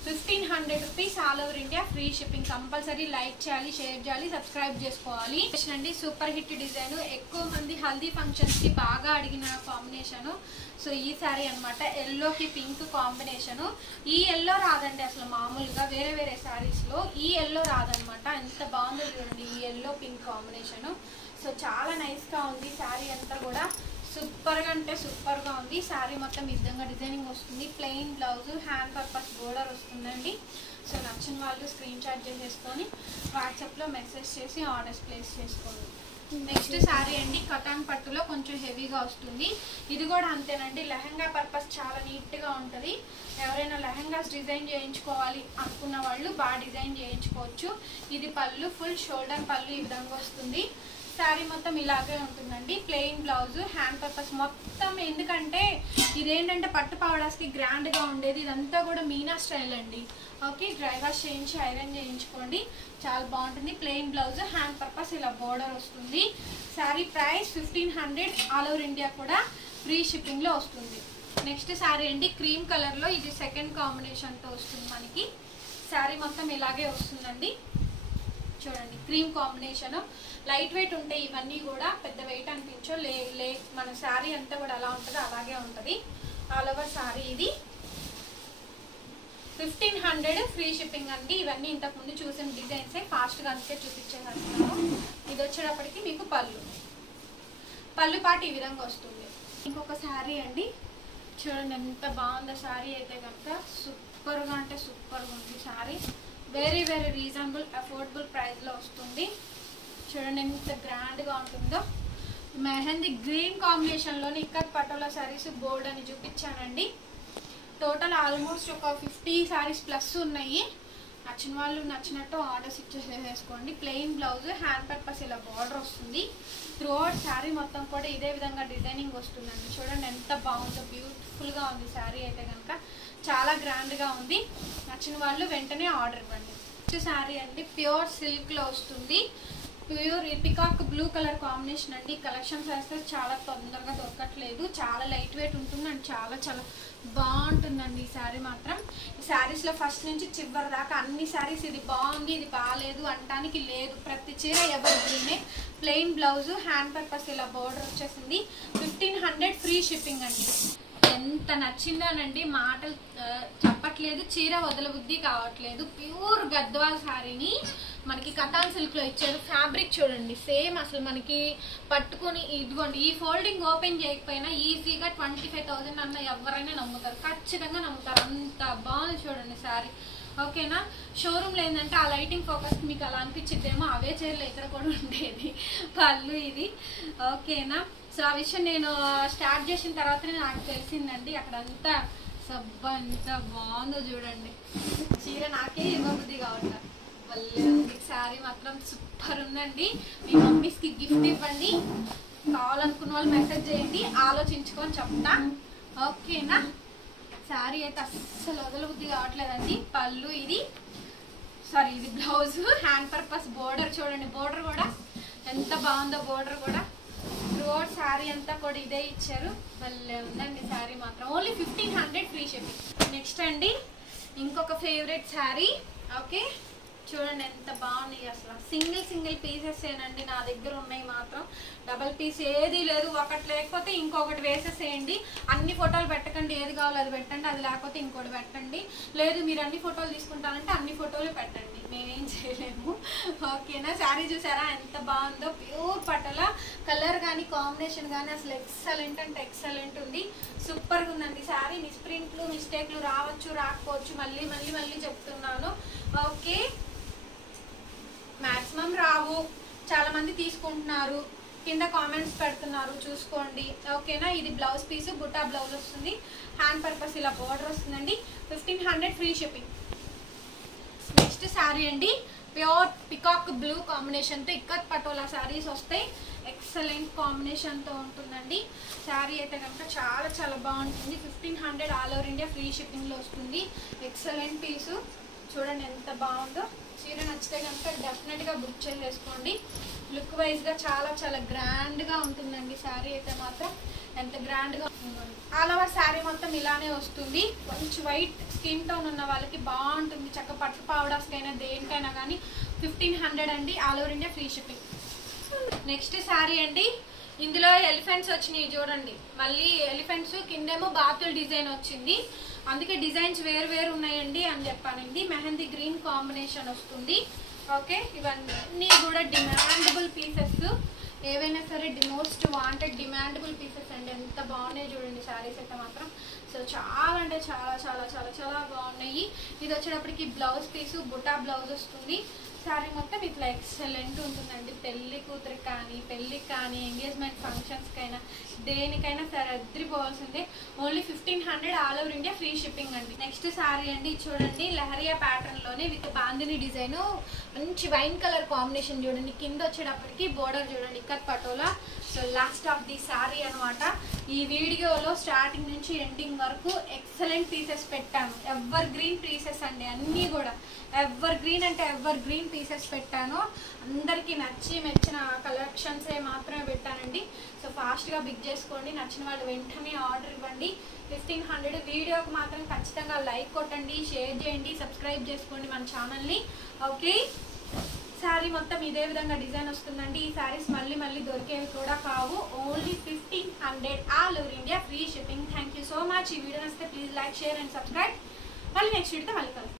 1500 rupees all over India free shipping. Compulsory like చేయాలి, షేర్ చేయాలి, సబ్స్క్రైబ్ చేసుకోవాలి. అండి సూపర్ హిట్ డిజైన్, ఎక్కువ మంది హల్దీ ఫంక్షన్స్ కి బాగా అడిగిన కాంబినేషన్. సో ఈ శారీ అనమాట, ఎల్లోకి పింక్ కాంబినేషన్. ఈ ఎల్లో రాదండి అసలు, మామూలుగా వేరే శారీస్ లో ఈ ఎల్లో రాదనమాట. ఎంత బాగుందో చూడండి ఈ ఎల్లో పింక్ కాంబినేషన్. సో చాలా నైస్ గా ఉంది శారీ అంతా కూడా. సూపర్ గా అంటే సూపర్ గా ఉంది. శారీ మొత్తం ఈ విధంగా డిజైనింగ్ వస్తుంది. Plain blouse, hand purpose border వస్తుందండి. సో నచ్చిన వాళ్ళు స్క్రీన్ షాట్ చేసేసుకొని వాట్సాప్ లో మెసేజ్ చేసి ఆర్డర్స్ ప్లేస్ చేసుకోండి. నెక్స్ట్ శారీ అండి, కటాన్ పట్టులో కొంచెం హెవీగా వస్తుంది. ఇది కూడా అంతేనండి, లెహంగా పర్పస్ చాలా నీట్ గా ఉంటుంది. ఎవరైనా లెహంగాస్ డిజైన్ చేయించుకోవాలి అనుకున్న వాళ్ళు బాగా డిజైన్ చేయించుకోవచ్చు. ఇది పళ్ళు, ఫుల్ షోల్డర్ పళ్ళు ఈ విధంగా వస్తుంది. శారీ మొత్తం ఇలాగే ఉంటుందండి. ప్లెయిన్ బ్లౌజ్, హ్యాండ్ పర్పస్ మొత్తం. ఎందుకంటే ఇదేంటంటే పట్టు పావడాస్కి గ్రాండ్గా ఉండేది. ఇదంతా కూడా మీనా స్టైల్ అండి. ఓకే, డ్రై వాష్ చేయించి ఐరన్ చేయించుకోండి, చాలా బాగుంటుంది. ప్లెయిన్ బ్లౌజ్, హ్యాండ్ పర్పస్ ఇలా బోర్డర్ వస్తుంది. Sari price 1500 all over India కూడా ఫ్రీ షిప్పింగ్లో వస్తుంది. నెక్స్ట్ శారీ అండి, క్రీమ్ కలర్లో. ఇది 2nd కాంబినేషన్తో వస్తుంది మనకి. శారీ మొత్తం ఇలాగే వస్తుందండి. చూడండి క్రీమ్ కాంబినేషన్. లైట్ వెయిట్ ఉంటాయి ఇవన్నీ కూడా, పెద్ద వెయిట్ అనిపించో. మన శారీ అంతా కూడా అలా ఉంటుందో అలాగే ఉంటుంది. ఆల్ ఓవర్ శారీ ఇది. 1500 ఫ్రీ షిప్పింగ్ అండి. ఇవన్నీ ఇంతకుముందు చూసిన డిజైన్సే, ఫాస్ట్గా అందుకే చూపించేస్తున్నాను. ఇది వచ్చేటప్పటికి మీకు పళ్ళు పాటు ఈ విధంగా వస్తుంది. ఇంకొక శారీ అండి, చూడండి ఎంత బాగుందో శారీ అయితే కనుక. సూపర్గా అంటే సూపర్గా ఉంది sari. Very very reasonable affordable ప్రైస్లో వస్తుంది. చూడండి ఎంత గ్రాండ్గా ఉంటుందో. మెహందీ గ్రీన్ కాంబినేషన్లోని ఇక్కత్ పటోలా శారీస్ బోల్డ్ అని చూపించానండి. టోటల్ ఆల్మోస్ట్ ఒక 50 శారీస్ ప్లస్ ఉన్నాయి. నచ్చిన వాళ్ళు నచ్చినట్టు ఆర్డర్స్ ఇచ్చేసేసుకోండి. ప్లెయిన్ బ్లౌజ్, హ్యాండ్ పర్పస్ ఇలా బార్డర్ వస్తుంది. త్రూఅవుట్ శారీ మొత్తం కూడా ఇదే విధంగా డిజైనింగ్ వస్తుందండి. చూడండి ఎంత బాగుందో, బ్యూటిఫుల్గా ఉంది శారీ అయితే కనుక. చాలా గ్రాండ్గా ఉంది. నచ్చిన వాళ్ళు వెంటనే ఆర్డర్ ఇవ్వండి. నెక్స్ట్ శారీ అండి, ప్యూర్ సిల్క్లో వస్తుంది. Pure peacock blue colour combination అండి. కలెక్షన్స్ వేస్తే చాలా తొందరగా దొరకట్లేదు. చాలా లైట్ వెయిట్ ఉంటుంది అండ్ చాలా చాలా బాగుంటుందండి ఈ శారీ మాత్రం. ఈ శారీస్లో ఫస్ట్ నుంచి చివరి దాకా అన్ని శారీస్ ఇది బాగుంది ఇది బాగాలేదు అంటానికి లేదు. ప్రతి చీర ఎవరి గ్రీనే. ప్లెయిన్ బ్లౌజ్, హ్యాండ్ పర్పస్ ఇలా బోర్డర్ వచ్చేసింది. 1500 ఫ్రీ షిప్పింగ్ అండి. ఎంత నచ్చిందోనండి, మాటలు చెప్పట్లేదు. చీర వదలబుద్ధి కావట్లేదు. ప్యూర్ గద్వాల్ శారీని మనకి కతాన్ సిల్క్లో ఇచ్చారు. ఫ్యాబ్రిక్ చూడండి సేమ్, అసలు మనకి పట్టుకొని ఇదిగోండి ఈ ఫోల్డింగ్ ఓపెన్ చేయకపోయినా ఈజీగా 25,000 అన్న ఎవరైనా నమ్ముతారు, ఖచ్చితంగా నమ్ముతారు. అంత బాగుంది చూడండి శారీ. ఓకేనా. షోరూమ్లో ఏంటంటే ఆ లైటింగ్ ఫోకస్ మీకు అలా అనిపించిద్దేమో, అవే చీరలు ఇక్కడ కూడా ఉండేది. పళ్ళు ఇది. ఓకేనా. సో ఆ విషయం నేను స్టార్ట్ చేసిన తర్వాతనే నాకు తెలిసిందండి. అక్కడంతా సబ్బా ఎంత బాగుందో చూడండి. చీర నాకే ఇవ్వబుద్ధి కావట్లేదు. మళ్ళీ శారీ మాత్రం సూపర్ ఉందండి. మీ మమ్మీస్కి గిఫ్ట్ ఇవ్వండి. కావాలనుకున్న వాళ్ళు మెసేజ్ చేయండి, ఆలోచించుకొని చెప్తా. ఓకేనా. శారీ అయితే అస్సలు వదలబుద్ధి కావట్లేదండి. పళ్ళు ఇది, సారీ ఇది బ్లౌజ్, హ్యాండ్ పర్పస్ బోర్డర్ చూడండి. బోర్డర్ కూడా ఎంత బాగుందో. బోర్డర్ కూడా త్రూఅవుట్ శారీ అంతా కూడా ఇదే ఇచ్చారు. భలే ఉందండి శారీ మాత్రం. Only 1500 free shipping. నెక్స్ట్ అండి ఇంకొక ఫేవరెట్ శారీ. ఓకే చూడండి ఎంత బాగున్నాయి. అసలు సింగిల్ పీసెస్ ఏనండి నా దగ్గర ఉన్నాయి మాత్రం. డబల్ పీస్ ఏది లేదు. ఒకటి లేకపోతే ఇంకొకటి వేసేసేయండి. అన్ని ఫోటోలు పెట్టకండి, ఏది కావాలో అది పెట్టండి. అది లేకపోతే ఇంకోటి పెట్టండి. లేదు మీరు అన్ని ఫోటోలు తీసుకుంటానంటే అన్ని ఫోటోలు పెట్టండి, మేమేం చేయలేము. ఓకేనా. శారీ చూసారా ఎంత బాగుందో. ప్యూర్ పటోలా కలర్ కానీ కాంబినేషన్ కానీ అసలు ఎక్సలెంట్ అంటే ఎక్సలెంట్ ఉంది. సూపర్గా ఉందండి శారీ. మిస్ప్రింట్లు మిస్టేక్లు రావచ్చు రాకపోవచ్చు, మళ్ళీ చెప్తున్నాను. ఓకే మ్యాక్సిమం రావు, చాలా మంది తీసుకుంటున్నారు, కింద కామెంట్స్ పెడుతున్నారు, చూసుకోండి. ఓకేనా. ఇది బ్లౌజ్ పీసు, బుట్టా బ్లౌజ్ వస్తుంది. హ్యాండ్ పర్పస్ ఇలా బోర్డర్ వస్తుందండి. 1500 ఫ్రీ షిప్పింగ్. నెక్స్ట్ శారీ అండి, ప్యూర్ పికాక్ బ్లూ కాంబినేషన్తో ఇక్కత్ పటోలా శారీస్ వస్తాయి. ఎక్సలెంట్ కాంబినేషన్తో ఉంటుందండి శారీ అయితే కనుక. చాలా చాలా బాగుంటుంది. 1500 ఆల్ ఓవర్ ఇండియా ఫ్రీ షిప్పింగ్లో వస్తుంది. ఎక్సలెంట్ పీసు చూడండి ఎంత బాగుందో. చీర నచ్చితే కనుక డెఫినెట్గా బుక్ చేసేసుకోండి. లుక్ వైజ్గా చాలా చాలా గ్రాండ్గా ఉంటుందండి శారీ అయితే మాత్రం. ఎంత గ్రాండ్గా ఉంటుంది. ఆల్ ఓవర్ శారీ మొత్తం ఇలానే వస్తుంది. కొంచెం వైట్ స్కిన్ టోన్ ఉన్న వాళ్ళకి బాగుంటుంది. చక్క పట్టు పావడాస్కైనా దేనికైనా కానీ 1500 అండి. All over India free shipping. Next sari అండి, ఇందులో ఎలిఫెంట్స్ వచ్చినాయి చూడండి. మళ్ళీ ఎలిఫెంట్స్ కిందేమో బాతుల్ డిజైన్ వచ్చింది, అందుకే డిజైన్స్ వేరు ఉన్నాయండి అని చెప్పానండి. మెహందీ గ్రీన్ కాంబినేషన్ వస్తుంది. ఓకే ఇవన్నీ కూడా డిమాండబుల్ పీసెస్. ఏవైనా సరే మోస్ట్ వాంటెడ్ డిమాండబుల్ పీసెస్ అండి. ఎంత బాగున్నాయి చూడండి శారీస్ అయితే మాత్రం. సో చాలా అంటే చాలా చాలా చాలా చాలా బాగున్నాయి. ఇది వచ్చేటప్పటికి బ్లౌజ్ పీసు, బుటా బ్లౌజ్ వస్తుంది. శారీ మొత్తం ఇట్లా ఎక్సలెంట్ ఉంటుందండి. పెళ్లి కూతురికి కానీ ఎంగేజ్మెంట్ ఫంక్షన్స్కైనా దేనికైనా సరే అద్రిపోవాల్సిందే. Only 1500 all over India free shipping అండి. నెక్స్ట్ శారీ అండి చూడండి, లహరియా ప్యాటర్న్లోనే విత్ బాందిని డిజైన్, మంచి వైన్ కలర్ కాంబినేషన్ చూడండి. కింద వచ్చేటప్పటికి బోర్డర్ చూడండి ikat patola. So last of the sari అనమాట. ఈ వీడియోలో స్టార్టింగ్ నుంచి ఎండింగ్ వరకు ఎక్సలెంట్ పీసెస్ పెట్టాను. ఎవర్ గ్రీన్ పీసెస్ అండి అన్నీ కూడా. ఎవర్ గ్రీన్ అంటే ఎవర్ గ్రీన్ పీసెస్ పెట్టాను. అందరికీ నచ్చి మెచ్చిన కలెక్షన్సే మాత్రమే పెట్టానండి. సో ఫాస్ట్గా బిగ్ చేసుకోండి. నచ్చిన వాళ్ళు వెంటనే ఆర్డర్ ఇవ్వండి. 1500. వీడియోకి మాత్రం ఖచ్చితంగా లైక్ కొట్టండి, షేర్ చేయండి, సబ్స్క్రైబ్ చేసుకోండి మన ఛానల్ని. ఓకే శారీ మొత్తం ఇదే విధంగా డిజైన్ వస్తుందండి. ఈ శారీస్ మళ్ళీ దొరికేవి కూడా కావు. Only 1500 all over India free shipping. Thank you so much. ఈ వీడియో నచ్చితే please like, share and subscribe. మళ్ళీ నెక్స్ట్ వీడియోతో మళ్ళీ కలుద్దాం.